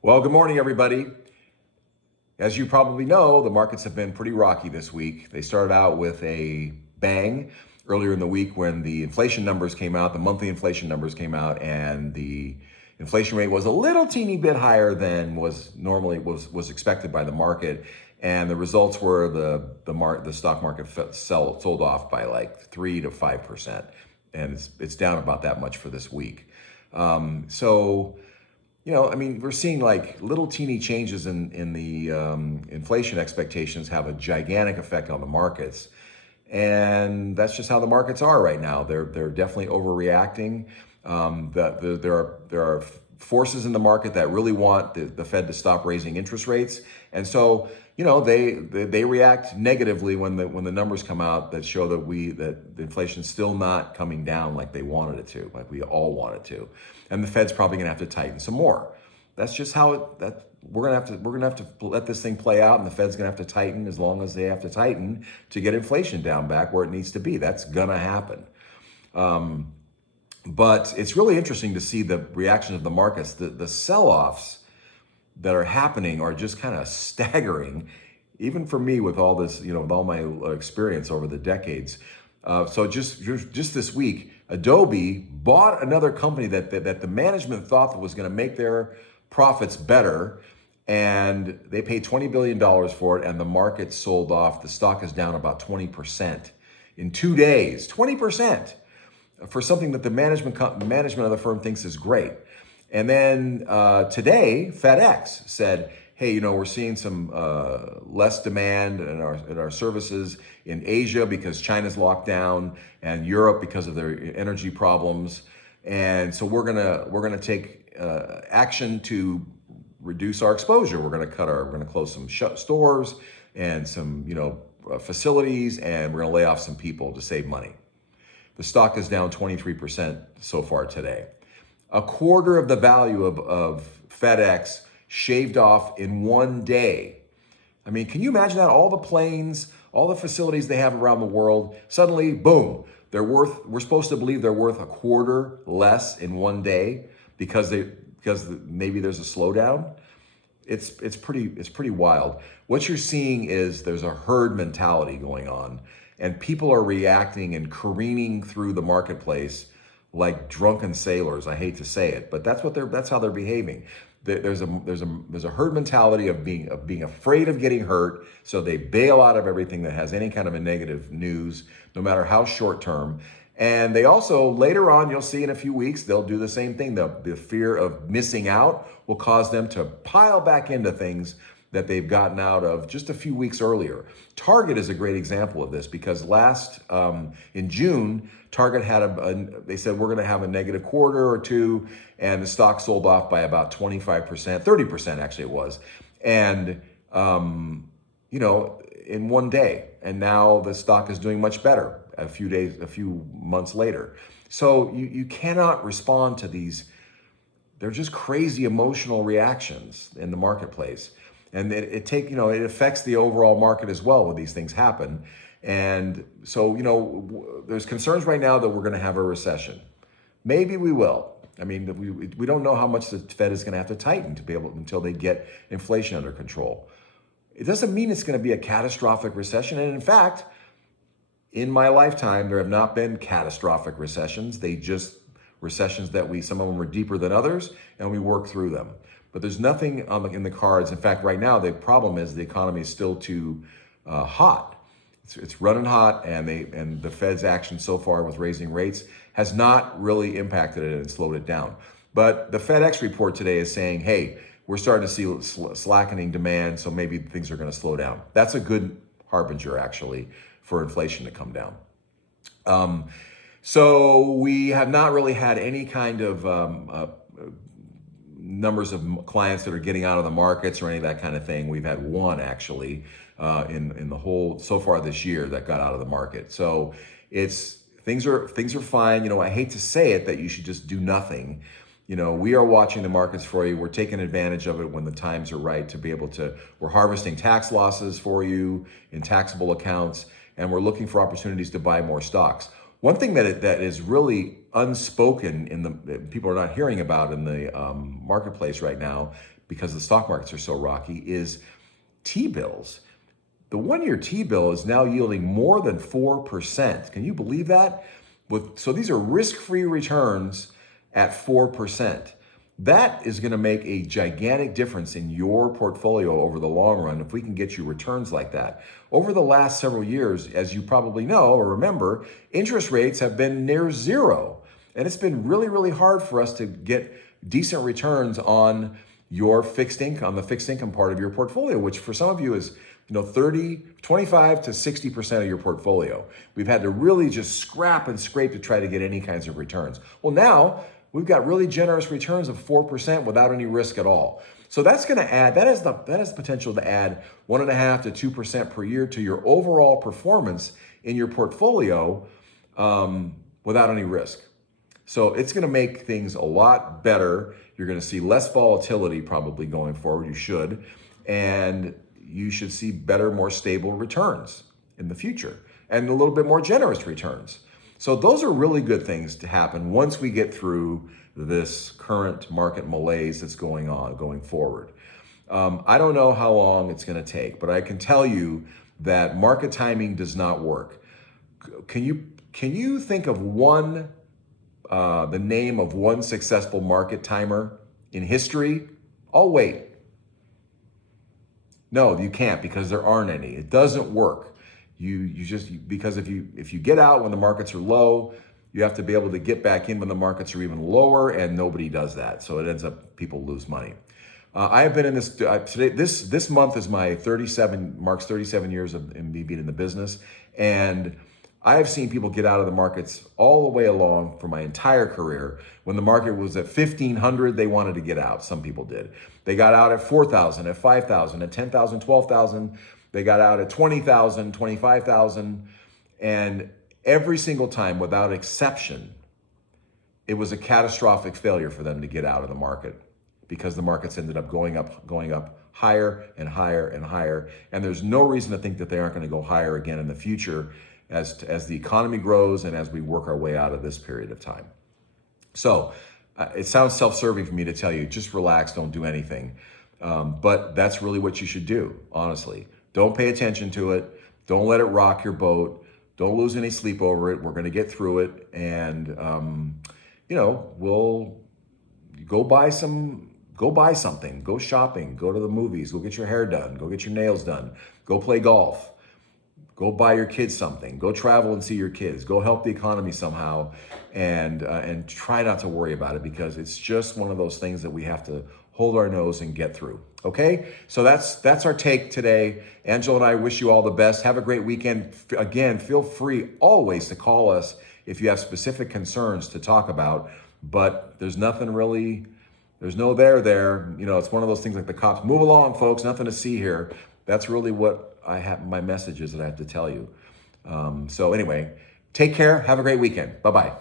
Well, good morning, everybody. As you probably know, the markets have been pretty rocky this week. They started out with a bang earlier in the week when the inflation numbers came out, the monthly inflation numbers came out, and the inflation rate was a little teeny bit higher than was normally was expected by the market. And the results were the stock market sold off by like 3 to 5%, and it's down about that much for this week. So I mean, we're seeing like little teeny changes in the inflation expectations have a gigantic effect on the markets, and that's just how the markets are right now. They're definitely overreacting. There are forces in the market that really want the Fed to stop raising interest rates, and so they react negatively when the numbers come out that show that the inflation's still not coming down like they wanted it to, like we all want it to, and the Fed's probably gonna have to tighten some more. That's just how we're gonna have to let this thing play out, and the Fed's gonna have to tighten as long as they have to tighten to get inflation down back where it needs to be. That's gonna happen. But it's really interesting to see the reaction of the markets. The sell-offs that are happening are just kind of staggering, even for me with all this, with all my experience over the decades. So just this week, Adobe bought another company that the management thought was going to make their profits better, and they paid $20 billion for it, and the market sold off. The stock is down about 20% in 2 days. 20% for something that the management of the firm thinks is great. And then today, FedEx said, "Hey, we're seeing some less demand in our services in Asia because China's locked down, and Europe because of their energy problems, and so we're gonna take action to reduce our exposure. We're gonna close some stores and some facilities, and we're gonna lay off some people to save money." The stock is down 23% so far today. A quarter of the value of FedEx shaved off in 1 day. I mean, can you imagine that? All the planes, all the facilities they have around the world, suddenly, boom, we're supposed to believe they're worth a quarter less in 1 day because maybe there's a slowdown. It's pretty wild. What you're seeing is there's a herd mentality going on, and people are reacting and careening through the marketplace like drunken sailors. I hate to say it, but that's how they're behaving. There's a herd mentality of being afraid of getting hurt, so they bail out of everything that has any kind of a negative news, no matter how short term. And they also, later on, you'll see in a few weeks, they'll do the same thing. The fear of missing out will cause them to pile back into things that they've gotten out of just a few weeks earlier. Target is a great example of this because in June, Target they said we're going to have a negative quarter or two, and the stock sold off by about 25%, 30% actually it was, and in 1 day. And now the stock is doing much better a few months later. So you cannot respond to these. They're just crazy emotional reactions in the marketplace. And it affects the overall market as well when these things happen. And so, there's concerns right now that we're going to have a recession. Maybe we will. I mean, we don't know how much the Fed is going to have to tighten until they get inflation under control. It doesn't mean it's going to be a catastrophic recession. And in fact, in my lifetime, there have not been catastrophic recessions. They just recessions that some of them are deeper than others, and we work through them. But there's nothing in the cards. In fact, right now, the problem is the economy is still too hot. It's running hot, and the Fed's action so far with raising rates has not really impacted it and slowed it down. But the FedEx report today is saying, hey, we're starting to see slackening demand, so maybe things are going to slow down. That's a good harbinger, actually, for inflation to come down. So we have not really had any kind of numbers of clients that are getting out of the markets or any of that kind of thing. We've had one actually in the whole so far this year that got out of the market. So things are fine. I hate to say it that you should just do nothing. We are watching the markets for you. We're taking advantage of it when the times are right to be able to. We're harvesting tax losses for you in taxable accounts, and we're looking for opportunities to buy more stocks. One thing that is really unspoken that people are not hearing about in the marketplace right now, because the stock markets are so rocky, is T-bills. The 1-year T-bill is now yielding more than 4%. Can you believe that? So these are risk-free returns at 4%. That is going to make a gigantic difference in your portfolio over the long run if we can get you returns like that. Over the last several years, as you probably know or remember, interest rates have been near zero. And it's been really, really hard for us to get decent returns on your fixed income, the fixed income part of your portfolio, which for some of you is 25 to 60% of your portfolio. We've had to really just scrap and scrape to try to get any kinds of returns. Well, now we've got really generous returns of 4% without any risk at all. So that's going to add, that has the potential to add 1.5 to 2% per year to your overall performance in your portfolio without any risk. So it's going to make things a lot better. You're going to see less volatility probably going forward. You should. And you should see better, more stable returns in the future and a little bit more generous returns. So those are really good things to happen once we get through this current market malaise that's going on going forward. I don't know how long it's going to take, but I can tell you that market timing does not work. Can you think of the name of one successful market timer in history? I'll wait. No, you can't, because there aren't any. It doesn't work. Because if you get out when the markets are low, you have to be able to get back in when the markets are even lower, and nobody does that. So it ends up people lose money. I have been in this today. This month is my marks 37 years of me being in the business, and I have seen people get out of the markets all the way along for my entire career. When the market was at 1,500, they wanted to get out. Some people did. They got out at 4,000, at 5,000, at 10,000, 12,000. They got out at 20,000, 25,000. And every single time, without exception, it was a catastrophic failure for them to get out of the market, because the markets ended up going up higher and higher and higher. And there's no reason to think that they aren't going to go higher again in the future as the economy grows and as we work our way out of this period of time. So it sounds self-serving for me to tell you, just relax, don't do anything. But that's really what you should do, honestly. Don't pay attention to it. Don't let it rock your boat. Don't lose any sleep over it. We're going to get through it. And, we'll go buy something, go shopping, go to the movies, go get your hair done, go get your nails done, go play golf. Go buy your kids something. Go travel and see your kids. Go help the economy somehow, and try not to worry about it, because it's just one of those things that we have to hold our nose and get through. Okay, so that's our take today. Angela and I wish you all the best. Have a great weekend. Again, feel free always to call us if you have specific concerns to talk about. But there's nothing really. There's no there. It's one of those things like the cops. Move along, folks. Nothing to see here. That's really what I have, my messages that I have to tell you. So anyway, take care. Have a great weekend. Bye-bye.